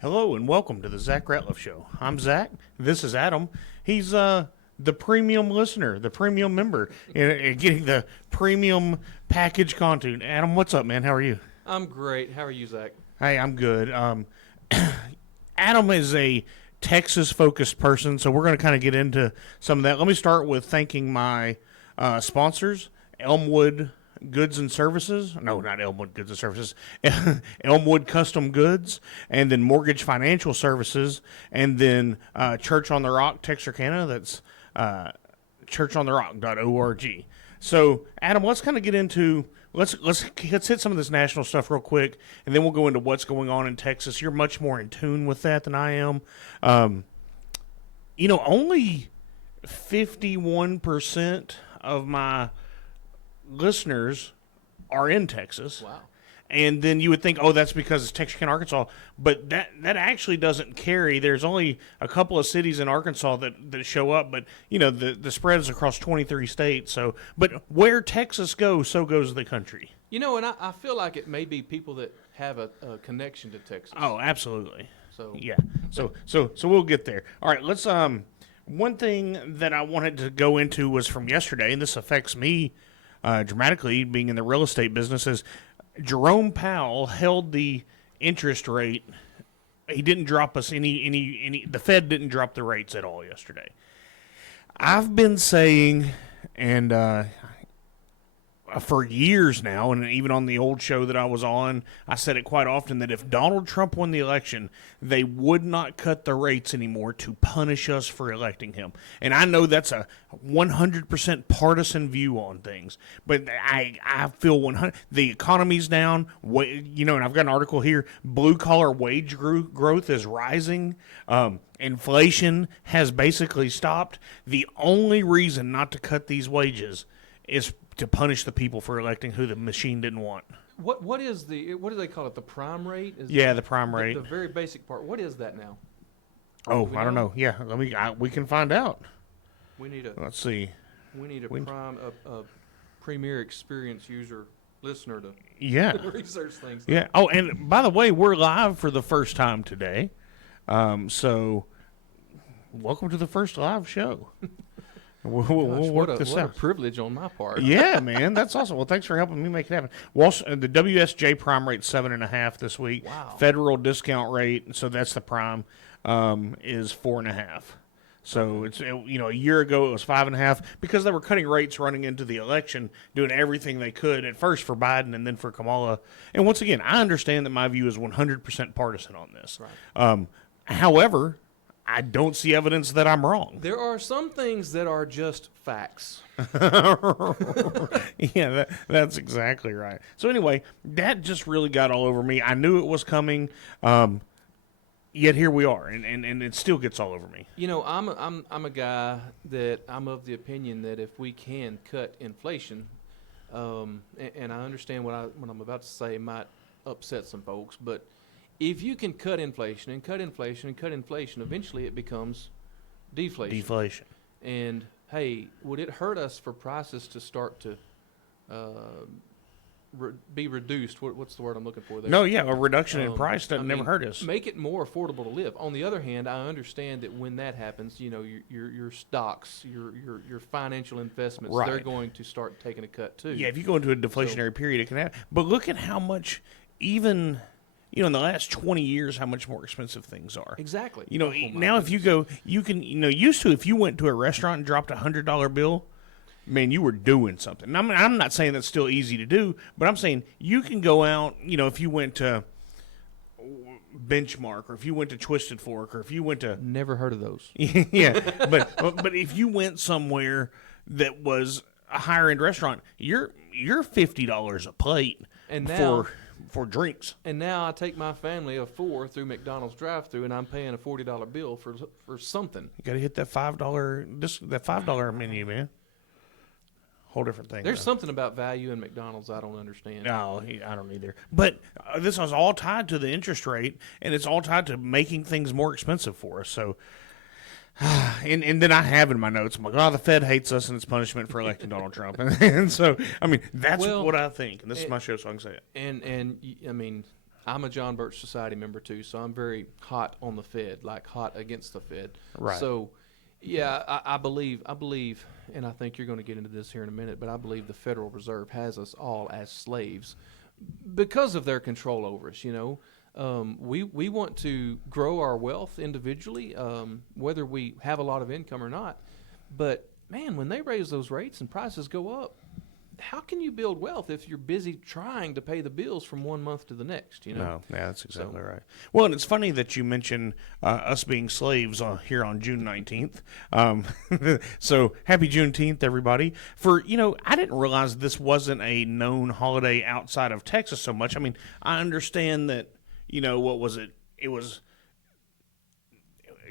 Hello and welcome to the Zach Ratliff Show. I'm Zach. This is Adam. He's the premium listener, the premium member, and getting the premium package content. Adam, what's up, man? How are you? I'm great. How are you, Zach? Hey, I'm good. Adam is a Texas-focused person, so we're going to kind of get into some of that. Let me start with thanking my sponsors, Elmwood Goods and Services. No, not Elmwood Goods and Services. Elmwood Custom Goods, and then Mortgage Financial Services, and then Church on the Rock, Texarkana. That's churchontherock.org. So, Adam, let's kind of get into let's hit some of this national stuff real quick, and then we'll go into what's going on in Texas. You're much more in tune with that than I am. Only 51% of my listeners are in Texas. Wow. And then you would think, oh, that's because it's Texarkana, Arkansas. But that actually doesn't carry. There's only a couple of cities in Arkansas that show up. But, the spread is across 23 states. So, but where Texas goes, so goes the country. And I feel like it may be people that have a connection to Texas. Oh, absolutely. So Yeah. So we'll get there. All right, let's one thing that I wanted to go into was from yesterday, and this affects me dramatically being in the real estate business, is Jerome Powell held the interest rate. He didn't drop us any. The Fed didn't drop the rates at all yesterday. I've been saying, and for years now, and even on the old show that I was on, I said it quite often, that if Donald Trump won the election, they would not cut the rates anymore to punish us for electing him. And I know that's a 100% partisan view on things, but I feel 100. The economy's down, and I've got an article here. Blue collar wage growth is rising. Inflation has basically stopped. The only reason not to cut these wages is to punish the people for electing who the machine didn't want. what do they call it? The prime rate? The prime rate. The very basic part. What is that now? Oh, I don't know. Yeah, we can find out. Let's see. We need a premier experience user listener to research things. Yeah. Oh, and by the way, we're live for the first time today. So welcome to the first live show. We'll work this out. What a privilege on my part. Yeah, man, that's awesome. Well, thanks for helping me make it happen. The WSJ prime rate 7.5 this week. Wow. Federal discount rate, so that's the prime, is 4.5. So it's a year ago it was 5.5 because they were cutting rates running into the election, doing everything they could at first for Biden and then for Kamala. And once again, I understand that my view is 100% partisan on this. Right. However, I don't see evidence that I'm wrong. There are some things that are just facts. Yeah, that's exactly right. So anyway, that just really got all over me. I knew it was coming, yet here we are, and it still gets all over me. I'm a guy that I'm of the opinion that if we can cut inflation, and I understand what I'm about to say might upset some folks, but if you can cut inflation and cut inflation and cut inflation, eventually it becomes deflation. And, hey, would it hurt us for prices to start to be reduced? What's the word I'm looking for there? No, yeah, a reduction in price doesn't never hurt us. Make it more affordable to live. On the other hand, I understand that when that happens, your stocks, your financial investments, right, they're going to start taking a cut too. Yeah, if you go into a deflationary period, it can happen. But look at how much even – in the last 20 years, how much more expensive things are. Exactly. Now if you go, you can, used to, if you went to a restaurant and dropped $100 bill, man, you were doing something. I'm not saying that's still easy to do, but I'm saying you can go out, if you went to Benchmark, or if you went to Twisted Fork, or if you went to... Never heard of those. Yeah, but if you went somewhere that was a higher-end restaurant, you're $50 a plate for drinks. And now I take my family of 4 through McDonald's drive-through, and I'm paying a $40 bill for something. You got to hit that $5 menu, man. Whole different thing. There's something about value in McDonald's I don't understand. No, I don't either. But this is all tied to the interest rate, and it's all tied to making things more expensive for us. So And then I have in my notes, I'm like, oh, the Fed hates us and it's punishment for electing Donald Trump. And so, I mean, that's what I think. And this is my show, so I can say it. And I mean, I'm a John Birch Society member too, so I'm very hot on the Fed, like hot against the Fed. Right. So, yeah, I believe, and I think you're going to get into this here in a minute, but I believe the Federal Reserve has us all as slaves because of their control over us. We want to grow our wealth individually, whether we have a lot of income or not. But man, when they raise those rates and prices go up, how can you build wealth if you're busy trying to pay the bills from one month to the next? No, yeah, that's exactly right. Well, and it's funny that you mention us being slaves here on June 19th. So happy Juneteenth, everybody. I didn't realize this wasn't a known holiday outside of Texas so much. I mean, I understand that, what was it? It was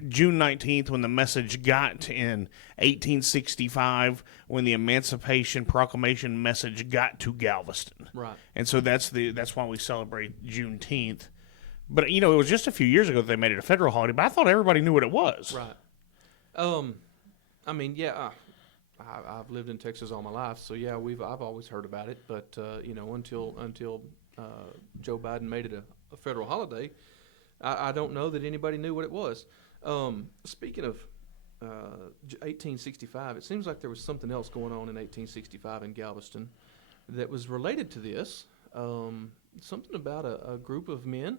June 19th when the message got in 1865 when the Emancipation Proclamation message got to Galveston. Right. And so that's why we celebrate Juneteenth. But it was just a few years ago that they made it a federal holiday, but I thought everybody knew what it was. Right. I mean, yeah, I've lived in Texas all my life, so yeah, I've always heard about it, but until Joe Biden made it a federal holiday, I don't know that anybody knew what it was. Speaking of 1865, it seems like there was something else going on in 1865 in Galveston that was related to this. Something about a group of men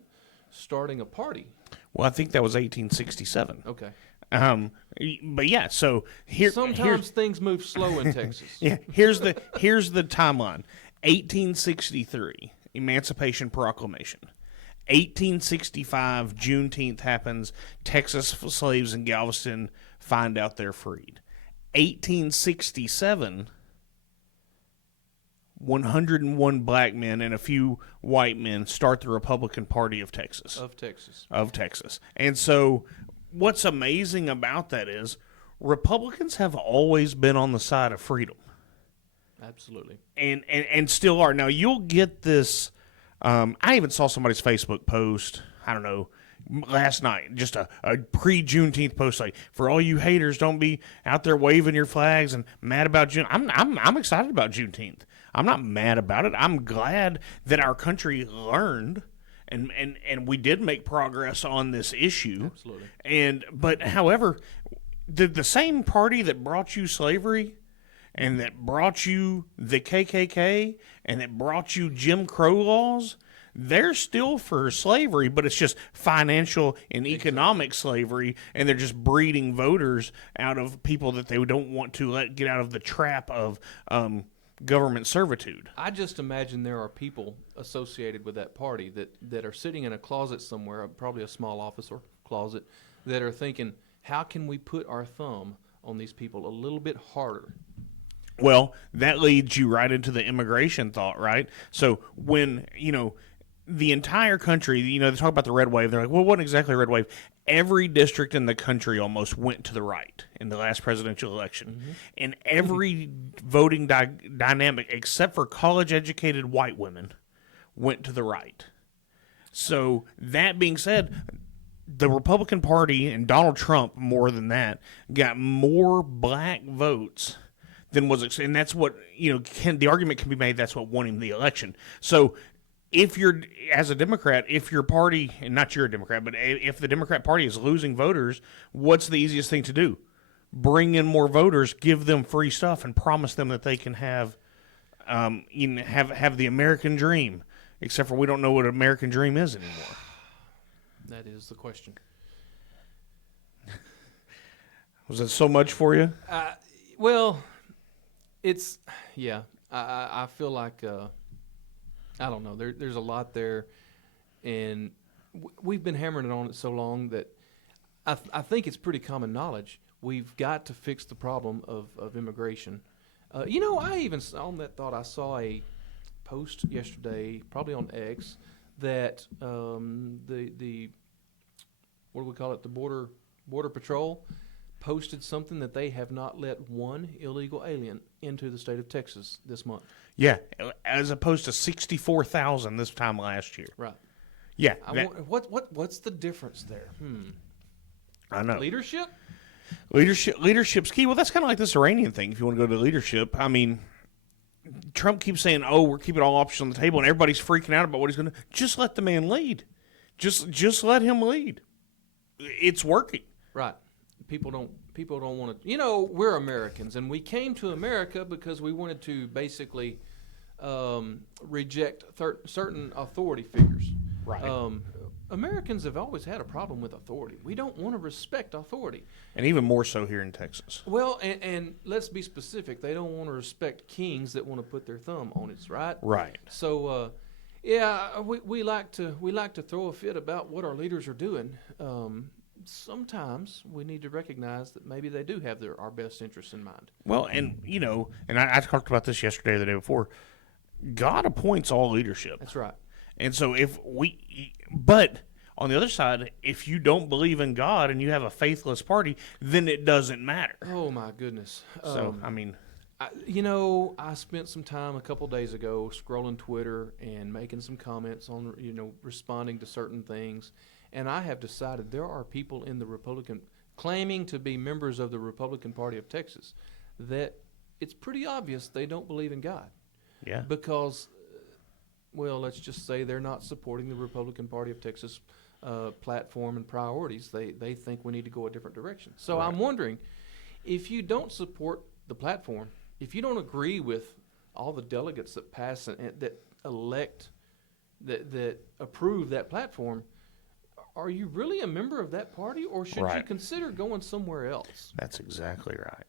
starting a party. Well, I think that was 1867. Okay. But yeah, so sometimes things move slow in Texas. Yeah, here's the timeline. 1863, Emancipation Proclamation. 1865, Juneteenth happens. Texas slaves in Galveston find out they're freed. 1867, 101 black men and a few white men start the Republican Party of Texas. Of Texas. And so what's amazing about that is Republicans have always been on the side of freedom. Absolutely. And still are. Now, you'll get this. I even saw somebody's Facebook post, I don't know, last night, just a pre-Juneteenth post, like, for all you haters, don't be out there waving your flags and mad about June. I'm excited about Juneteenth. I'm not mad about it. I'm glad that our country learned and we did make progress on this issue. Absolutely. But however, the same party that brought you slavery and that brought you the KKK and that brought you Jim Crow laws, they're still for slavery, but it's just financial and economic slavery, and they're just breeding voters out of people that they don't want to let get out of the trap of government servitude. I just imagine there are people associated with that party that are sitting in a closet somewhere, probably a small office or closet, that are thinking, how can we put our thumb on these people a little bit harder? Well, that leads you right into the immigration thought, right? So when, the entire country, they talk about the red wave. They're like, well, what exactly a red wave? Every district in the country almost went to the right in the last presidential election. Mm-hmm. And every voting dynamic, except for college-educated white women, went to the right. So that being said, the Republican Party and Donald Trump, more than that, got more black votes than was, and that's what, the argument can be made, that's what won him the election. So if you're, as a Democrat, if your party, and not you're a Democrat, but if the Democrat Party is losing voters, what's the easiest thing to do? Bring in more voters, give them free stuff, and promise them that they can have the American dream, except for we don't know what American dream is anymore. That is the question. Was that so much for you? Well, it's, yeah, I feel like, I don't know, there's a lot there, and we've been hammering on it so long that I think it's pretty common knowledge. We've got to fix the problem of immigration. I even, on that thought, I saw a post yesterday, probably on X, that the what do we call it, the Border Patrol posted something that they have not let one illegal alien into the state of Texas this month. Yeah, as opposed to 64,000 this time last year. Right. Yeah. What's the difference there? I know. Leadership? Leadership's key. Well, that's kind of like this Iranian thing. If you want to go to leadership, I mean, Trump keeps saying, "Oh, we're keeping all options on the table," and everybody's freaking out about what he's going to. Just let the man lead. Just let him lead. It's working. Right. People don't want to. We're Americans, and we came to America because we wanted to basically reject certain authority figures. Right. Americans have always had a problem with authority. We don't want to respect authority. And even more so here in Texas. Well, and let's be specific. They don't want to respect kings that want to put their thumb on us, right? Right. So, we like to throw a fit about what our leaders are doing. Sometimes we need to recognize that maybe they do have our best interests in mind. Well, and I talked about this yesterday or the day before. God appoints all leadership. That's right. And so but on the other side, if you don't believe in God and you have a faithless party, then it doesn't matter. Oh my goodness. So, I spent some time a couple days ago scrolling Twitter and making some comments on, responding to certain things. And I have decided there are people in the claiming to be members of the Republican Party of Texas, that it's pretty obvious they don't believe in God. Yeah. Because, let's just say they're not supporting the Republican Party of Texas platform and priorities. They think we need to go a different direction. So Right. I'm wondering, if you don't support the platform, if you don't agree with all the delegates that pass and that elect, that approve that platform, are you really a member of that party, or should you consider going somewhere else? That's exactly right.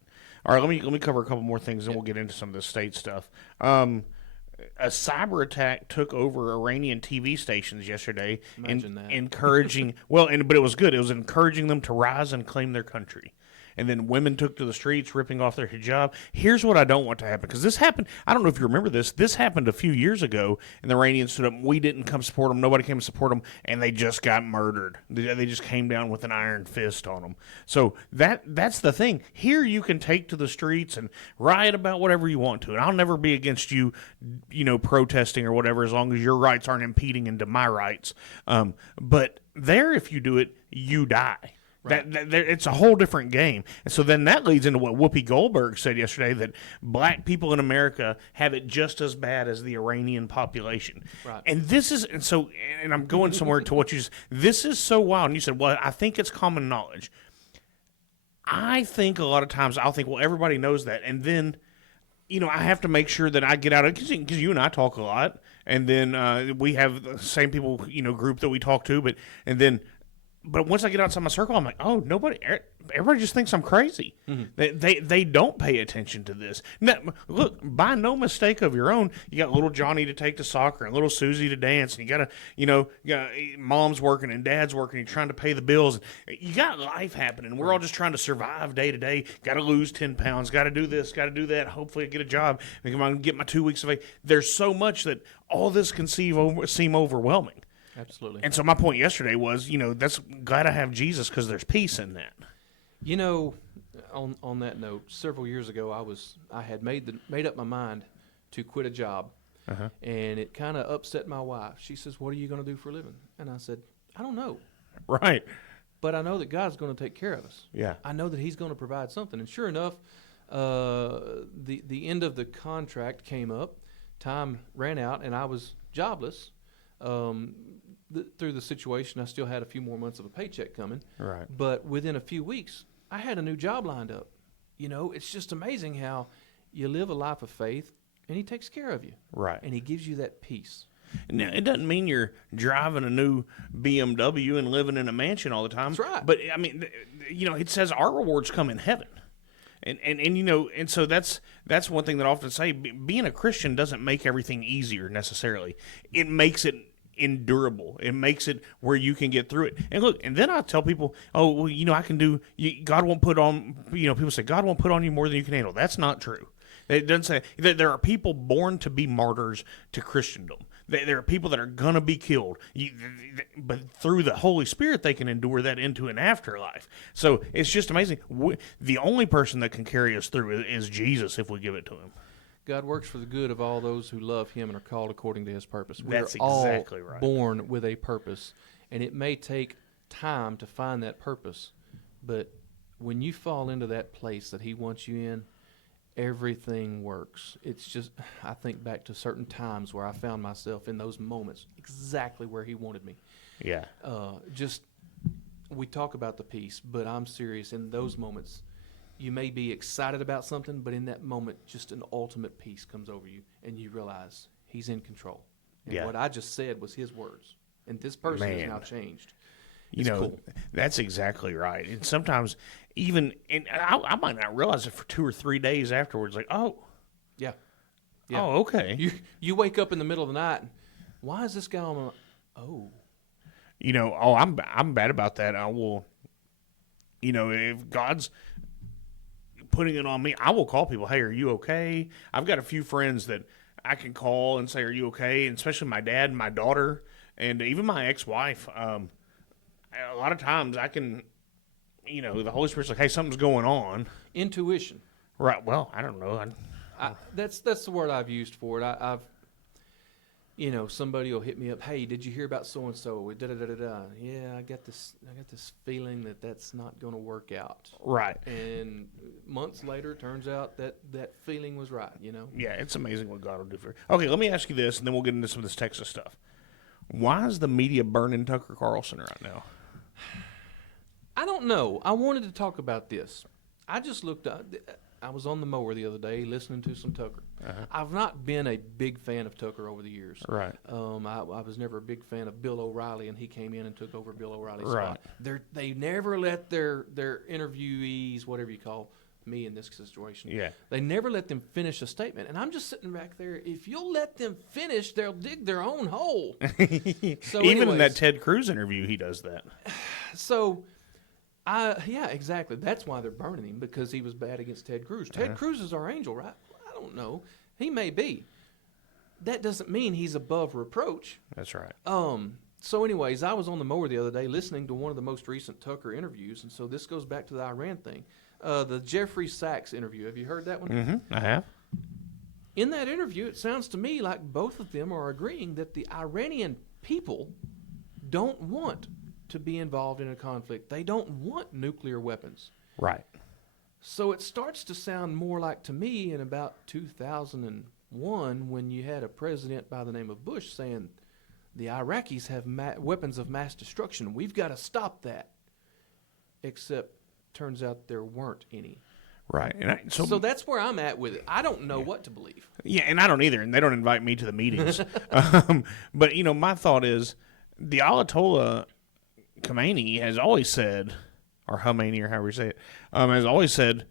All right, let me cover a couple more things, and we'll get into some of the state stuff. A cyber attack took over Iranian TV stations yesterday, Imagine that. encouraging but it was good. It was encouraging them to rise and claim their country. And then women took to the streets, ripping off their hijab. Here's what I don't want to happen, because this happened. I don't know if you remember this. This happened a few years ago, and the Iranians stood up. We didn't come support them. Nobody came to support them, and they just got murdered. They just came down with an iron fist on them. So that's the thing. Here you can take to the streets and riot about whatever you want to, and I'll never be against you, protesting or whatever, as long as your rights aren't impeding into my rights. But there, if you do it, you die. Right. It's a whole different game. And so then that leads into what Whoopi Goldberg said yesterday, that black people in America have it just as bad as the Iranian population. Right. And I'm going somewhere to what you just, this is so wild. And you said, well, I think it's common knowledge. I think a lot of times I'll think, well, everybody knows that. And then, I have to make sure that I get out of it, because you and I talk a lot. And then we have the same people, group that we talk to. But once I get outside my circle, I'm like, oh, everybody just thinks I'm crazy. Mm-hmm. They don't pay attention to this. Now, look, by no mistake of your own, you got little Johnny to take to soccer and little Susie to dance, and you got mom's working and dad's working, and you're trying to pay the bills. You got life happening. We're all just trying to survive day to day. Got to lose 10 pounds. Got to do this. Got to do that. Hopefully I get a job. I can get my 2 weeks of vacation. There's so much that all this can seem overwhelming. Absolutely. And so my point yesterday was, that's glad I have Jesus, because there's peace in that. On that note, several years ago, I had made up my mind to quit a job, and it kind of upset my wife. She says, "What are you going to do for a living?" And I said, "I don't know." Right. But I know that God's going to take care of us. Yeah. I know that He's going to provide something. And sure enough, the end of the contract came up, time ran out, and I was jobless. Through the situation, I still had a few more months of a paycheck coming. Right. But within a few weeks, I had a new job lined up. It's just amazing how you live a life of faith, and He takes care of you. Right. And He gives you that peace. Now, it doesn't mean you're driving a new BMW and living in a mansion all the time. That's right. But, it says our rewards come in heaven. And so that's one thing that I often say. Being a Christian doesn't make everything easier necessarily. It makes it endurable. It makes it where you can get through it. And look, and then I tell people, oh, well, I can do. God won't put on. People say God won't put on you more than you can handle. That's not true. It doesn't say that there are people born to be martyrs to Christendom. There are people that are going to be killed, but through the Holy Spirit, they can endure that into an afterlife. So it's just amazing. The only person that can carry us through is Jesus if we give it to Him. God works for the good of all those who love Him and are called according to His purpose. That's We're exactly all right. born with a purpose, and it may take time to find that purpose, but when you fall into that place that He wants you in, everything works. It's just, I think back to certain times where I found myself in those moments exactly where he wanted me. Yeah. Just, we talk about the peace, but I'm serious. In those moments, you may be excited about something, but in that moment, just an ultimate peace comes over you, and you realize he's in control. And Yeah. what I just said was his words, and this person is now changed. You It's know, cool. that's exactly right. And sometimes even, and I might not realize it for 2 or 3 days afterwards, like, oh, Yeah. Yeah. oh, okay. You wake up in the middle of the night, and why is this guy on my, oh. You know, oh, I'm bad about that. I will, you know, if God's putting it on me, I will call people. Hey, are you okay? I've got a few friends that I can call and say, are you okay? And especially my dad, my daughter, and even my ex-wife. A lot of times I can, you know, the Holy Spirit's like, hey, something's going on. Intuition. Right. Well, I don't know. That's the word I've used for it. I've, you know, somebody will hit me up. Hey, did you hear about so and so? Da da da da da. Yeah, I got this feeling that that's not going to work out. Right. And months later, it turns out that feeling was right. You know. Yeah, it's amazing what God will do for you. Okay, let me ask you this, and then we'll get into some of this Texas stuff. Why is the media burning Tucker Carlson right now? I don't know. I wanted to talk about this. I just looked up. I was on the mower the other day listening to some Tucker. Uh-huh. I've not been a big fan of Tucker over the years. Right. I was never a big fan of Bill O'Reilly, and he came in and took over Bill O'Reilly's Right. spot. They never let their interviewees, whatever you call me in this situation, Yeah. they never let them finish a statement. And I'm just sitting back there. If you'll let them finish, they'll dig their own hole. So Even in that anyways. Ted Cruz interview, he does that. So, yeah, exactly. That's why they're burning him, because he was bad against Ted Cruz. Ted Cruz is our angel, right? I don't know. He may be. That doesn't mean he's above reproach. That's right. So anyways, I was on the mower the other day listening to one of the most recent Tucker interviews, and so this goes back to the Iran thing. The Jeffrey Sachs interview. Have you heard that one? Mm-hmm. I have. In that interview, it sounds to me like both of them are agreeing that the Iranian people don't want to be involved in a conflict. They don't want nuclear weapons. Right. So it starts to sound more like, to me, in about 2001, when you had a president by the name of Bush saying the Iraqis have weapons of mass destruction. We've got to stop that. Except, turns out there weren't any. Right. And So that's where I'm at with it. I don't know what to believe. yeah, and I don't either, and they don't invite me to the meetings. But, you know, my thought is the Ayatollah Khomeini has always said, or Khomeini, or however you say it, has always said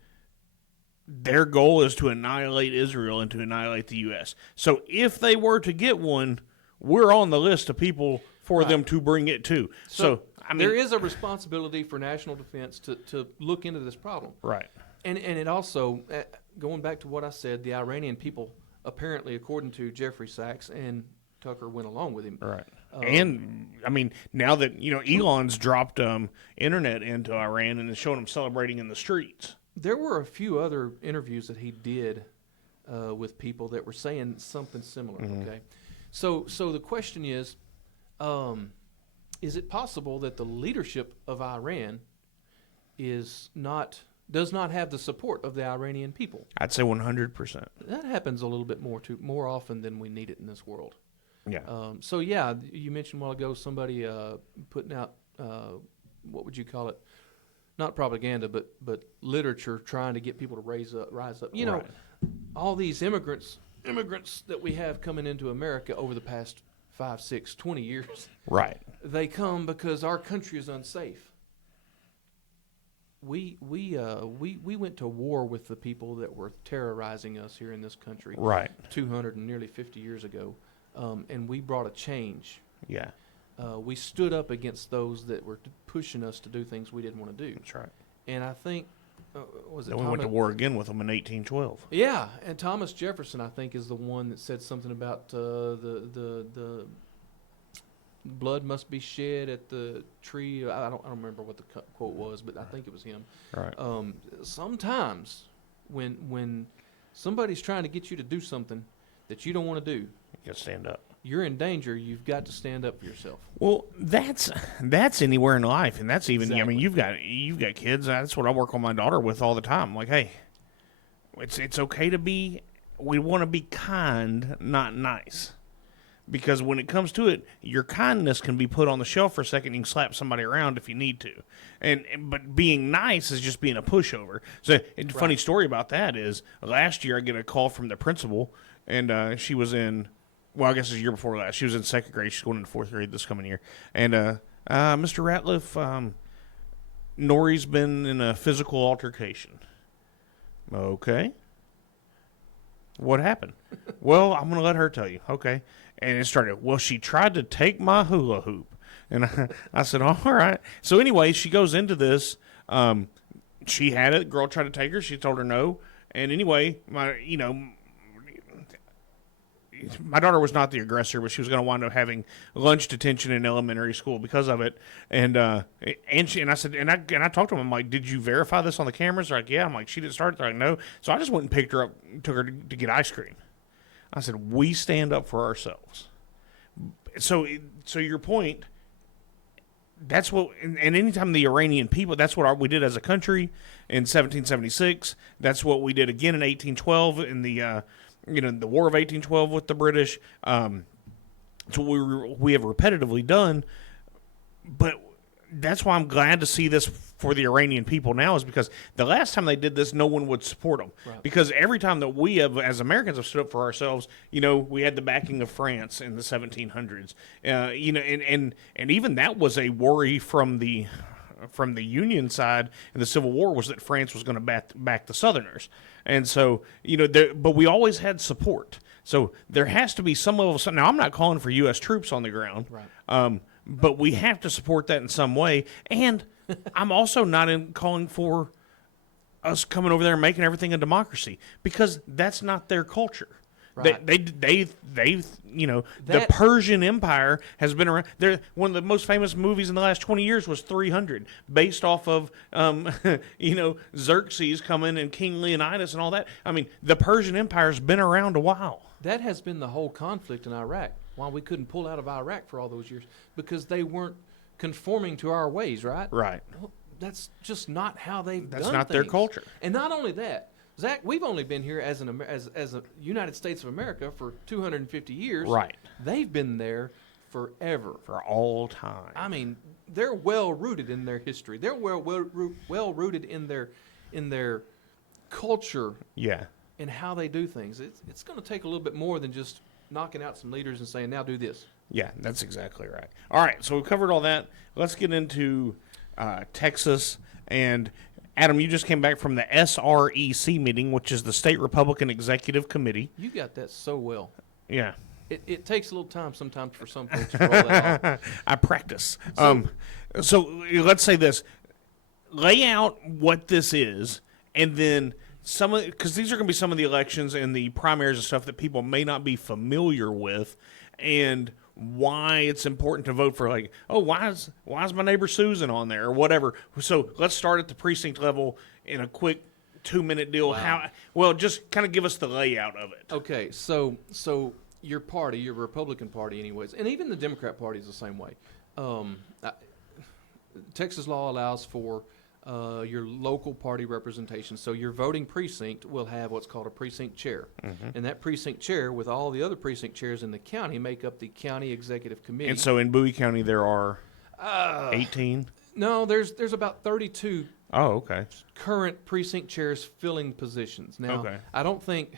their goal is to annihilate Israel and to annihilate the U.S. So if they were to get one, we're on the list of people for them to bring it to. So I mean, there is a responsibility for national defense to look into this problem. right. And it also, going back to what I said, the Iranian people, apparently, according to Jeffrey Sachs, and Tucker went along with him. Right. And, I mean, now that, you know, Elon's dropped internet into Iran and is showing them celebrating in the streets. There were a few other interviews that he did with people that were saying something similar, okay? So the question is it possible that the leadership of Iran does not have the support of the Iranian people? I'd say 100%. That happens a little bit more often than we need it in this world. Yeah. So yeah, you mentioned a while ago somebody putting out what would you call it? Not propaganda, but literature, trying to get people to rise up. You know, Right. all these immigrants that we have coming into America over the past 5, 6, 20 years. Right. They come because our country is unsafe. We went to war with the people that were terrorizing us here in this country. Right. 200 and nearly 50 years ago, and we brought a change. Yeah. We stood up against those that were pushing us to do things we didn't want to do. That's right. And I think, was it Then we went to Thomas? war again with them in 1812. Yeah, and Thomas Jefferson, I think, is the one that said something about the blood must be shed at the tree. I don't remember what the quote was, but I think it was him. Right. Sometimes when somebody's trying to get you to do something that you don't want to do, You got to stand up. you're in danger. You've got to stand up for yourself. Well, that's anywhere in life, and that's even. I mean, Exactly. you've got kids. That's what I work on my daughter with all the time. I'm like, hey, it's okay to be. We want to be kind, not nice. Because when it comes to it, your kindness can be put on the shelf for a second. You can slap somebody around if you need to, but being nice is just being a pushover. So, funny story about that is last year I get a call from the principal, and she was in. Well, I guess it was the year before last. She was in second grade. She's going into fourth grade this coming year. And Mr. Ratliff, Nori's been in a physical altercation. Okay. What happened? Well, I'm going to let her tell you. Okay. And it started, well, she tried to take my hula hoop. And I said, all right. So anyway, she goes into this. She had it. Girl tried to take her. She told her no. And anyway, my daughter was not the aggressor, but she was going to wind up having lunch detention in elementary school because of it. And I said, and I talked to them. I'm like, did you verify this on the cameras? They're like, yeah. I'm like, she didn't start it. They're like, no. So I just went and picked her up, took her to get ice cream. I said, we stand up for ourselves. So your point, that's what, and anytime the Iranian people, that's what we did as a country in 1776. That's what we did again in 1812 in the the War of 1812 with the British. It's what we have repetitively done, but that's why I'm glad to see this for the Iranian people now, is because the last time they did this, no one would support them. Right. Because every time that we have, as Americans, have stood up for ourselves, we had the backing of France in the 1700s. And even that was a worry from the Union side in the Civil War, was that France was going to back the Southerners. And so, but we always had support. So there has to be some level of, now I'm not calling for U.S. troops on the ground, right. But we have to support that in some way. And I'm also not calling for us coming over there and making everything a democracy, because that's not their culture. Right. They the Persian Empire has been around. One of the most famous movies in the last 20 years was 300, based off of Xerxes coming and King Leonidas and all that. I mean, the Persian Empire's been around a while. That has been the whole conflict in Iraq. Why we couldn't pull out of Iraq for all those years, because they weren't conforming to our ways, right? Right. Well, that's just not how they've done things. That's not their culture. And not only that, Zach, we've only been here as a United States of America for 250 years. Right. They've been there forever. For all time. I mean, they're well rooted in their history. They're well rooted in their culture. Yeah. And how they do things. It's going to take a little bit more than just knocking out some leaders and saying, now do this. Yeah, that's exactly right. All right, so we've covered all that. Let's get into Texas. And Adam, you just came back from the SREC meeting, which is the State Republican Executive Committee. You got that so well. Yeah. It takes a little time sometimes for some folks to roll that off. I practice. So let's say this. Lay out what this is, and then because these are going to be some of the elections and the primaries and stuff that people may not be familiar with, and why it's important to vote for, like, oh, why is my neighbor Susan on there or whatever. So let's start at the precinct level in a quick 2-minute deal. Wow. Just kind of give us the layout of it. Okay, so your party, your Republican Party anyways, and even the Democrat Party is the same way. Texas law allows for your local party representation. So your voting precinct will have what's called a precinct chair. Mm-hmm. And that precinct chair, with all the other precinct chairs in the county, make up the county executive committee. And so in Bowie County there are 18? No, there's about 32 current precinct chairs filling positions. Now, okay. I don't think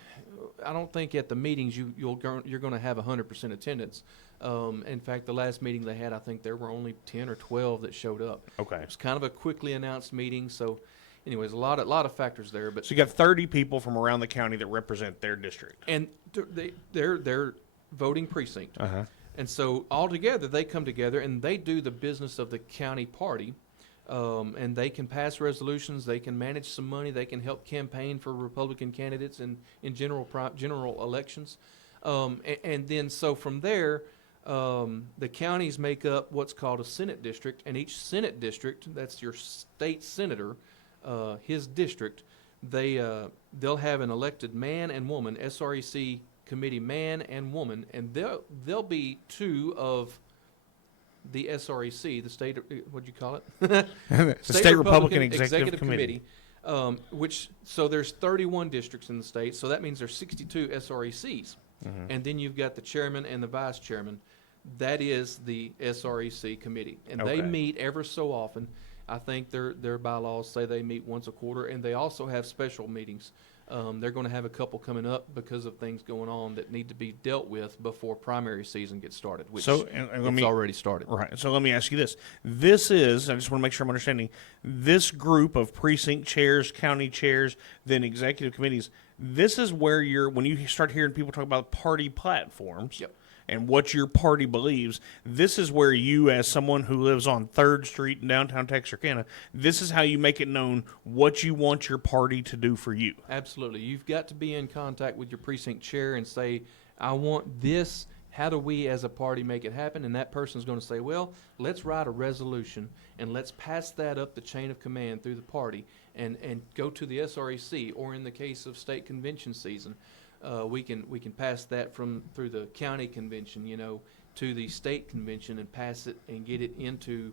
at the meetings you're going to have 100% attendance. In fact, the last meeting they had, I think there were only 10 or 12 that showed up. Okay. It was kind of a quickly announced meeting, so anyways, a lot of factors there. But so you got 30 people from around the county that represent their district. And they're voting precinct. Uh-huh. And so all together, they come together and they do the business of the county party. And they can pass resolutions, they can manage some money, they can help campaign for Republican candidates in general elections. And then so from there, the counties make up what's called a Senate district, and each Senate district, that's your state senator, his district, they'll have an elected man and woman, SREC committee man and woman, and they'll be two of the SREC, the state, what'd you call it? The State Republican Executive Committee. So there's 31 districts in the state, so that means there's 62 SRECs. And then you've got the chairman and the vice chairman. That is the SREC committee. And they Okay. meet ever so often. I think their bylaws say they meet once a quarter, and they also have special meetings. They're going to have a couple coming up because of things going on that need to be dealt with before primary season gets started, which it's already started. Right. So let me ask you this. This is, I just want to make sure I'm understanding, this group of precinct chairs, county chairs, then executive committees, this is where when you start hearing people talk about party platforms. Yep. And what your party believes, this is where you, as someone who lives on 3rd Street in downtown Texarkana, this is how you make it known what you want your party to do for you. Absolutely. You've got to be in contact with your precinct chair and say, I want this. How do we as a party make it happen? And that person's going to say, well, let's write a resolution and let's pass that up the chain of command through the party and go to the SREC, or in the case of state convention season, we can pass that through the county convention, to the state convention and pass it and get it into,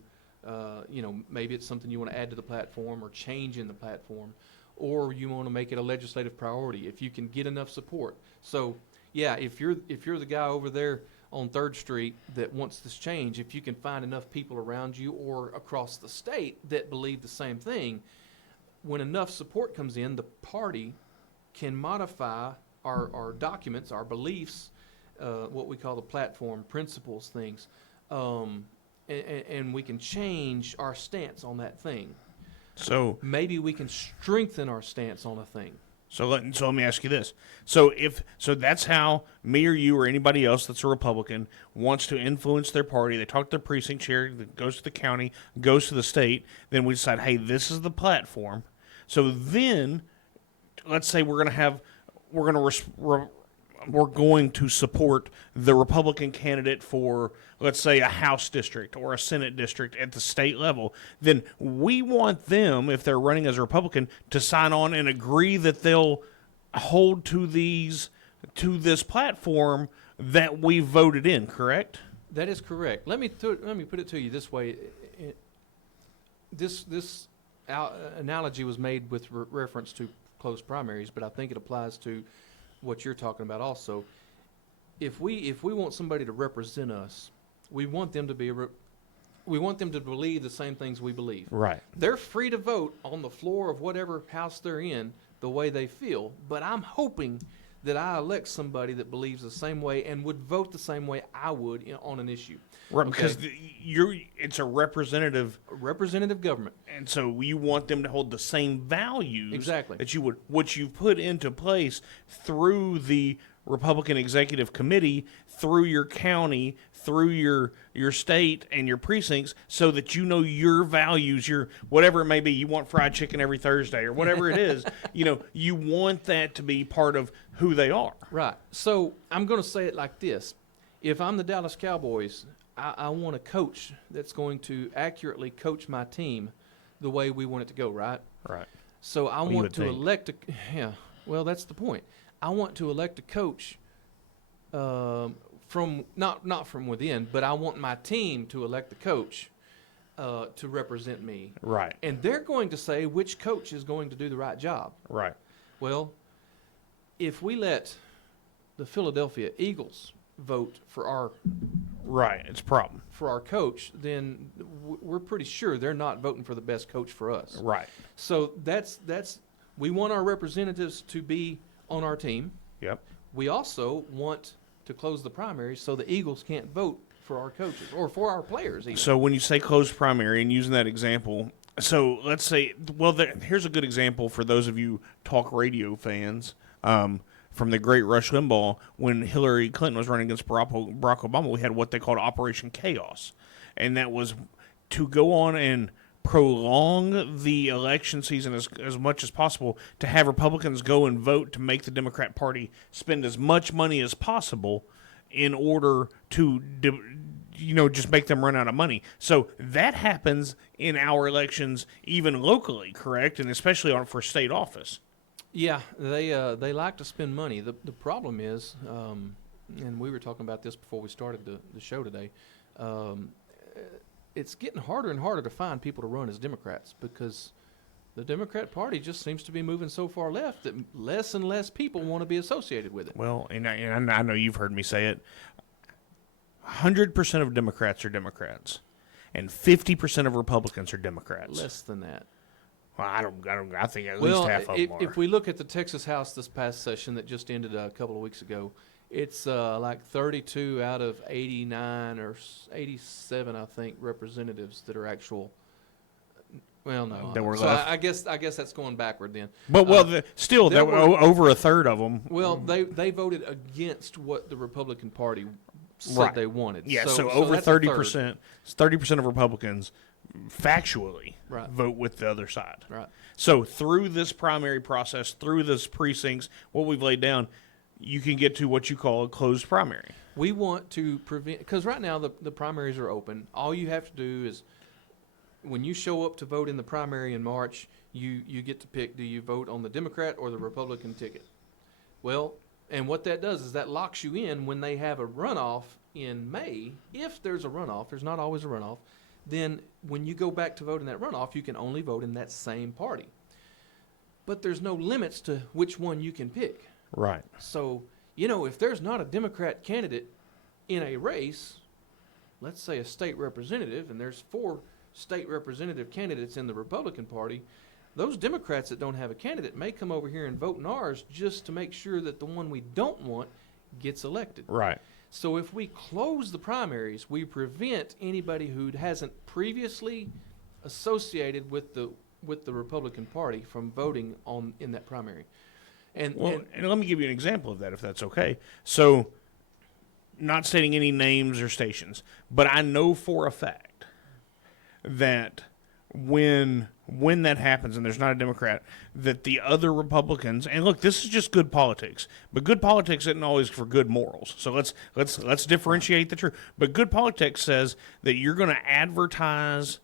maybe it's something you want to add to the platform or change in the platform, or you want to make it a legislative priority if you can get enough support. So, yeah, if you're the guy over there on 3rd Street that wants this change, if you can find enough people around you or across the state that believe the same thing, when enough support comes in, the party can modify our documents, our beliefs, what we call the platform principles things, and we can change our stance on that thing. So maybe we can strengthen our stance on a thing. So let me ask you this. So that's how me or you or anybody else that's a Republican wants to influence their party. They talk to their precinct chair, that goes to the county, goes to the state. Then we decide, hey, this is the platform. So then, let's say we're going to support the Republican candidate for, let's say, a House district or a Senate district at the state level. Then we want them, if they're running as a Republican, to sign on and agree that they'll hold to this platform that we voted in. Correct? That is correct. Let me put it to you this way. This analogy was made with reference to closed primaries, but I think it applies to what you're talking about also. If we want somebody to represent us, we want them to believe the same things we believe. Right. They're free to vote on the floor of whatever house they're in the way they feel, but I'm hoping that I elect somebody that believes the same way and would vote the same way I would on an issue. Right, Okay? because it's a representative government. and so you want them to hold the same values Exactly. that what you put into place through the Republican Executive Committee, through your county, through your state and your precincts, so that your values, your whatever it may be. You want fried chicken every Thursday or whatever it is. You want that to be part of who they are. Right. So I'm going to say it like this. If I'm the Dallas Cowboys, I want a coach that's going to accurately coach my team the way we want it to go, right? Right. So I want to elect well, that's the point. I want to elect a coach from not from within, but I want my team to elect the coach to represent me. Right. And they're going to say which coach is going to do the right job. Right. Well, if we let the Philadelphia Eagles vote for our it's a problem. For our coach, then we're pretty sure they're not voting for the best coach for us. Right. So that's we want our representatives to be on our team. Yep. We also want to close the primaries so the Eagles can't vote for our coaches or for our players even. So when you say closed primary and using that example, so let's say, here's a good example for those of you talk radio fans. From the great Rush Limbaugh, when Hillary Clinton was running against Barack Obama, we had what they called Operation Chaos. And that was to go on and prolong the election season as much as possible, to have Republicans go and vote to make the Democrat Party spend as much money as possible in order to just make them run out of money. So that happens in our elections even locally, correct? And especially for state office. Yeah, they like to spend money. The problem is, and we were talking about this before we started the show today, it's getting harder and harder to find people to run as Democrats because the Democrat Party just seems to be moving so far left that less and less people want to be associated with it. Well, and I know you've heard me say it. 100% of Democrats are Democrats, and 50% of Republicans are Democrats. Less than that. Well, I think at least half of them are. If we look at the Texas House this past session that just ended a couple of weeks ago, it's like 32 out of 89 or 87, I think, representatives that are actual. Well, no, that were so left. I guess that's going backward then. But still, there were over a third of them. Well, they voted against what the Republican Party said Right. they wanted. Yeah, so over that's a third. 30%. 30% of Republicans factually Right. vote with the other side. Right. So through this primary process, through this precincts, what we've laid down, you can get to what you call a closed primary. We want to prevent, because right now the primaries are open. All you have to do is, when you show up to vote in the primary in March, you get to pick, do you vote on the Democrat or the Republican ticket? Well, and what that does is that locks you in when they have a runoff in May. If there's a runoff, there's not always a runoff, then when you go back to vote in that runoff, you can only vote in that same party. But there's no limits to which one you can pick. Right. So, if there's not a Democrat candidate in a race, let's say a state representative, and there's 4 state representative candidates in the Republican Party, those Democrats that don't have a candidate may come over here and vote in ours just to make sure that the one we don't want gets elected. Right. So if we close the primaries, we prevent anybody who hasn't previously associated with the Republican Party from voting in that primary. And let me give you an example of that, if that's okay. So, not stating any names or stations, but I know for a fact that when that happens and there's not a Democrat, that the other Republicans, and look, this is just good politics, but good politics isn't always for good morals. So let's differentiate the truth. But good politics says that you're going to advertise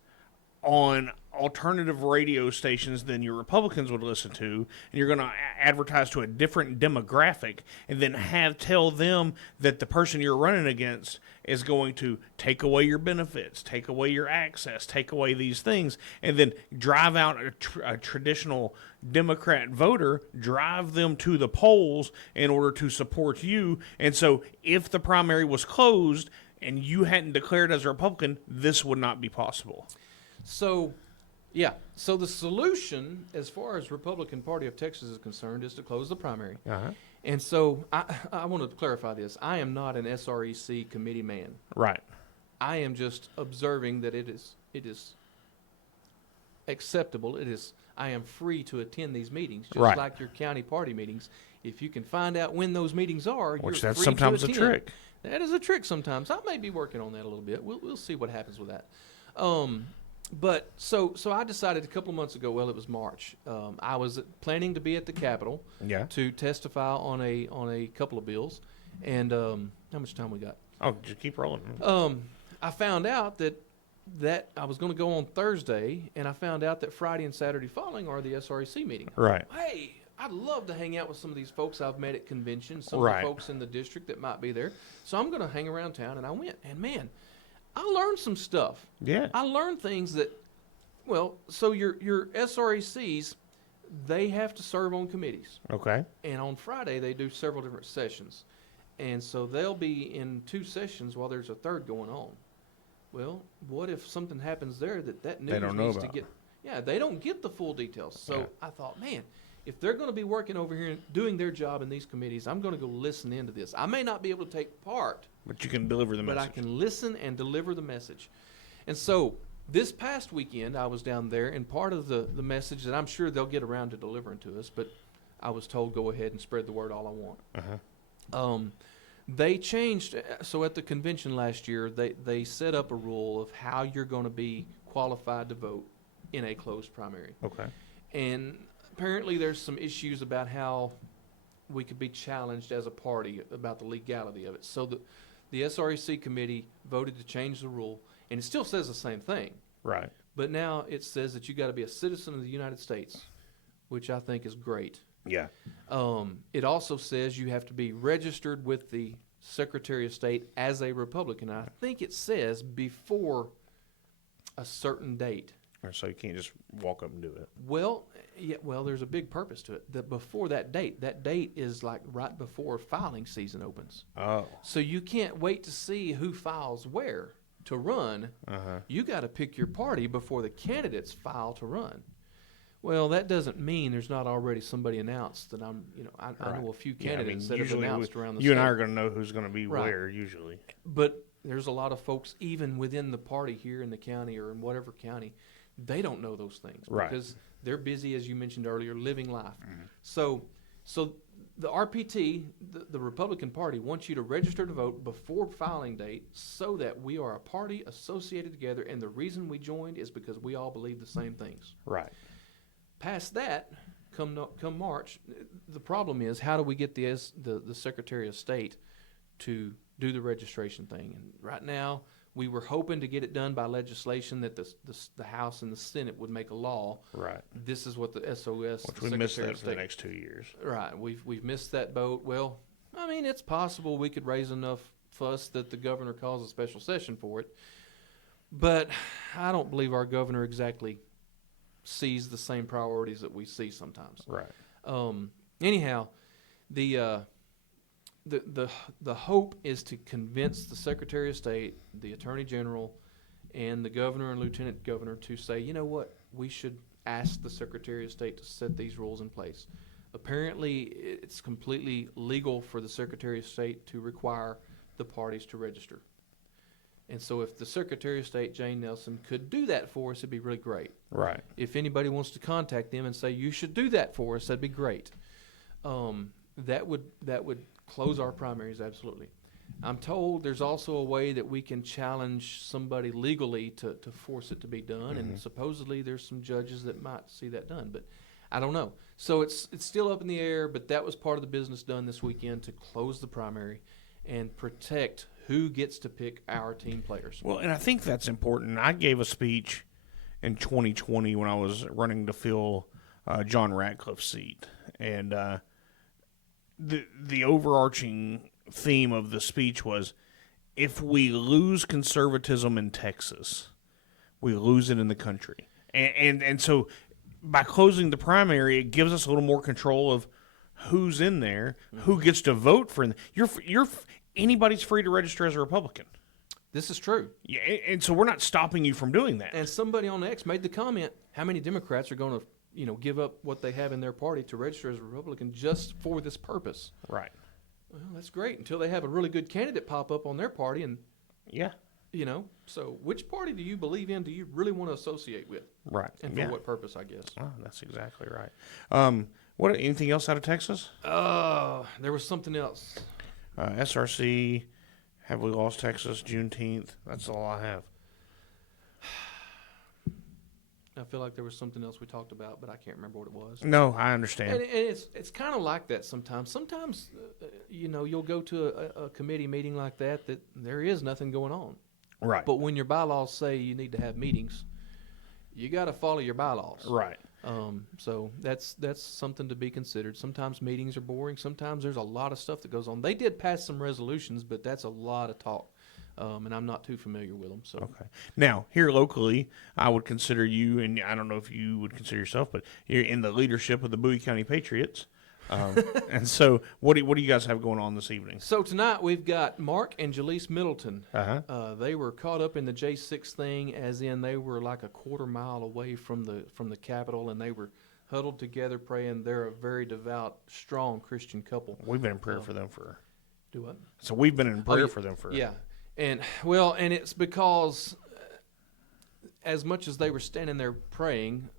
on alternative radio stations than your Republicans would listen to, and you're going to advertise to a different demographic, and then tell them that the person you're running against is going to take away your benefits, take away your access, take away these things, and then drive out a traditional Democrat voter, drive them to the polls in order to support you. And so if the primary was closed and you hadn't declared as a Republican, this would not be possible. So the solution, as far as Republican Party of Texas is concerned, is to close the primary. Uh-huh. And so I want to clarify this. I am not an SREC committee man. Right. I am just observing that it is acceptable. I am free to attend these meetings, just Right. like your county party meetings. If you can find out when those meetings are, Which you're that's free sometimes to a attend. trick. That is a trick sometimes. I may be working on that a little bit. We'll see what happens with that. But so I decided a couple of months ago. Well, it was March. I was planning to be at the Capitol to testify on a couple of bills. And how much time we got? Oh, just keep rolling. I found out that I was going to go on Thursday, and I found out that Friday and Saturday following are the SREC meeting. Right. Hey, I'd love to hang out with some of these folks I've met at conventions, some Right. of the folks in the district that might be there. So I'm going to hang around town, and I went. And man, I learned some stuff. Yeah. I learned things that, so your SRECs, they have to serve on committees. Okay. And on Friday, they do several different sessions. And so they'll be in 2 sessions while there's a third going on. Well, what if something happens there that news don't know needs to about. get? Yeah, they don't get the full details. So Yeah. I thought, man, if they're going to be working over here and doing their job in these committees, I'm going to go listen into this. I may not be able to take part, But you can deliver the but message. I can listen and deliver the message. And so this past weekend, I was down there, and part of the message that I'm sure they'll get around to delivering to us, but I was told go ahead and spread the word all I want. Uh-huh. They changed, so at the convention last year, they set up a rule of how you're going to be qualified to vote in a closed primary. Okay. And apparently there's some issues about how we could be challenged as a party about the legality of it. So the SREC committee voted to change the rule, and it still says the same thing. Right. But now it says that you got to be a citizen of the United States, which I think is great. Yeah. It also says you have to be registered with the Secretary of State as a Republican. I think it says before a certain date. Or so you can't just walk up and do it. Well, yeah, well, there's a big purpose to it. That before that date is like right before filing season opens. Oh. So you can't wait to see who files where to run. You got to pick your party before the candidates file to run. Well, that doesn't mean there's not already somebody announced that I know a few candidates that have announced around the state. You and I are going to know who's going to be where usually. But there's a lot of folks even within the party here in the county or in whatever county, they don't know those things because they're busy, as you mentioned earlier, living life. So the RPT, the Republican Party, wants you to register to vote before filing date so that we are a party associated together, and the reason we joined is because we all believe the same things. Right. Past that, come March, the problem is how do we get the Secretary of State to do the registration thing? And right now, we were hoping to get it done by legislation that the House and the Senate would make a law. Right. This is what the SOS. Which we missed that for the next 2 years. Right. We've missed that boat. Well, I mean, it's possible we could raise enough fuss that the governor calls a special session for it. But I don't believe our governor exactly sees the same priorities that we see sometimes. Right. Anyhow, the hope is to convince the Secretary of State, the Attorney General, and the Governor and Lieutenant Governor to say, you know what, we should ask the Secretary of State to set these rules in place. Apparently, it's completely legal for the Secretary of State to require the parties to register. And so if the Secretary of State, Jane Nelson, could do that for us, it'd be really great. Right. If anybody wants to contact them and say, you should do that for us, that'd be great. That would close our primaries, absolutely. I'm told there's also a way that we can challenge somebody legally to force it to be done, and supposedly there's some judges that might see that done, but I don't know. So it's still up in the air, but that was part of the business done this weekend to close the primary and protect who gets to pick our team players. Well, and I think that's important. I gave a speech in 2020 when I was running to fill John Ratcliffe's seat, and the overarching theme of the speech was, if we lose conservatism in Texas, we lose it in the country. And so by closing the primary, it gives us a little more control of who's in there, who gets to vote for. Anybody's free to register as a Republican. This is true. Yeah, and so we're not stopping you from doing that. And somebody on X made the comment, how many Democrats are going to give up what they have in their party to register as a Republican just for this purpose? Right. Well, that's great until they have a really good candidate pop up on their party, and so which party do you believe in? Do you really want to associate with? Right. And for what purpose, I guess? Oh, that's exactly right. Anything else out of Texas? There was something else. SRC, have we lost Texas? Juneteenth. That's all I have. I feel like there was something else we talked about, but I can't remember what it was. No, I understand. And it's kind of like that sometimes. Sometimes, you'll go to a committee meeting like that there is nothing going on. Right. But when your bylaws say you need to have meetings, you got to follow your bylaws. Right. So that's something to be considered. Sometimes meetings are boring. Sometimes there's a lot of stuff that goes on. They did pass some resolutions, but that's a lot of talk. And I'm not too familiar with them. So okay. Now, here locally, I would consider you, and I don't know if you would consider yourself, but you're in the leadership of the Bowie County Patriots. And so, what do you guys have going on this evening? So tonight we've got Mark and Jaleese Middleton. Uh-huh. They were caught up in the J6 thing, as in they were like a quarter mile away from the Capitol, and they were huddled together praying. They're a very devout, strong Christian couple. We've been in prayer for them for. Do what? So we've been in prayer for them for. Yeah, and it's because as much as they were standing there praying,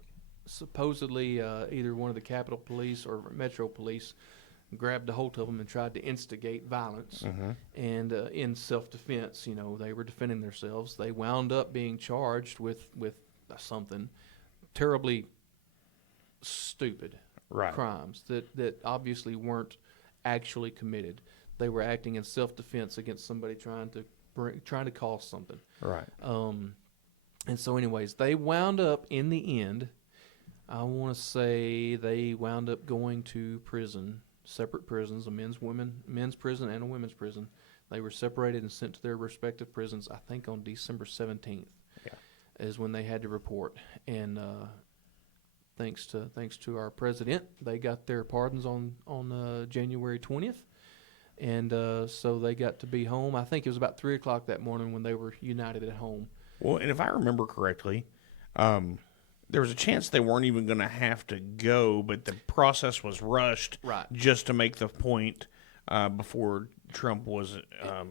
supposedly either one of the Capitol Police or Metro Police grabbed a hold of them and tried to instigate violence. Mm-hmm. And in self-defense, they were defending themselves. They wound up being charged with something terribly stupid crimes that obviously weren't actually committed. They were acting in self-defense against somebody trying to cause something. Right. And so anyways, they wound up in the end, I want to say they wound up going to prison, separate prisons, a men's prison and a women's prison. They were separated and sent to their respective prisons, I think on December 17th. Yeah. is when they had to report. And thanks to our president, they got their pardons on January 20th. And so they got to be home. I think it was about 3 o'clock that morning when they were united at home. Well, and if I remember correctly, there was a chance they weren't even going to have to go, but the process was rushed Right. just to make the point before Trump was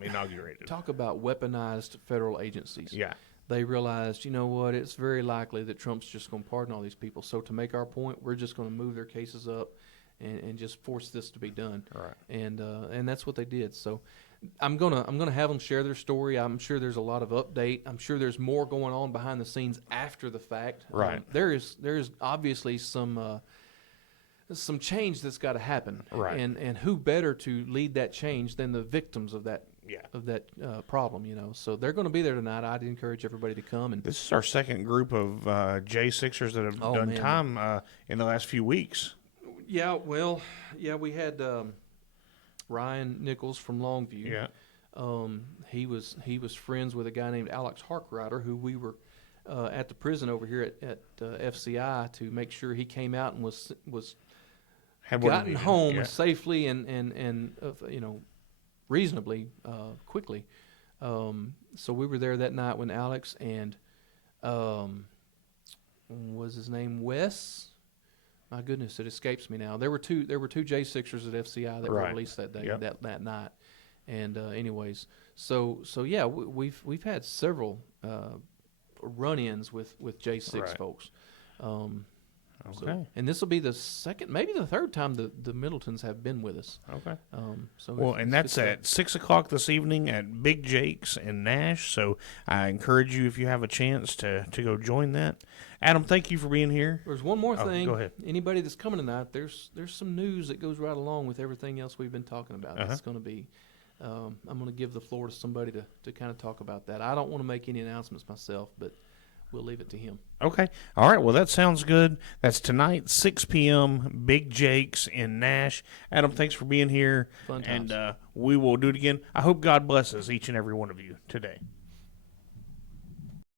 inaugurated. Talk about weaponized federal agencies. Yeah. They realized, you know what, it's very likely that Trump's just going to pardon all these people. So to make our point, we're just going to move their cases up and just force this to be done. Right. And that's what they did. So I'm gonna have them share their story. I'm sure there's a lot of update. I'm sure there's more going on behind the scenes after the fact. Right. There is obviously some change that's got to happen. Right. And who better to lead that change than the victims of that Yeah. problem, you know. So they're going to be there tonight. I'd encourage everybody to come. And This is our second group of J6ers that have done man. time in the last few weeks. yeah, we had Ryan Nichols from Longview. Yeah. He was friends with a guy named Alex Harkrider, who we were at the prison over here at FCI to make sure he came out and was Had what he gotten needed. home Yeah. safely and reasonably quickly. So we were there that night when Alex and was his name Wes? My goodness, it escapes me now. There were two J6ers at FCI that were Right. released that day, Yep. that night. And anyways, so yeah, we've had several run-ins with J6 Right. folks. Okay. So, and this will be the second, maybe the third time the Middletons have been with us. Okay. So Well, it's and that's good at 6 o'clock this evening at Big Jake's in Nash. So I encourage you, if you have a chance, to go join that. Adam, thank you for being here. There's one more Oh, thing. go ahead. Anybody that's coming tonight, there's some news that goes right along with everything else we've been talking about. Uh-huh. It's going to be. I'm going to give the floor to somebody to kind of talk about that. I don't want to make any announcements myself, but we'll leave it to him. Okay. All right. Well, that sounds good. That's tonight, 6 p.m., Big Jake's in Nash. Adam, thanks for being here. Fun times. And we will do it again. I hope God blesses each and every one of you today.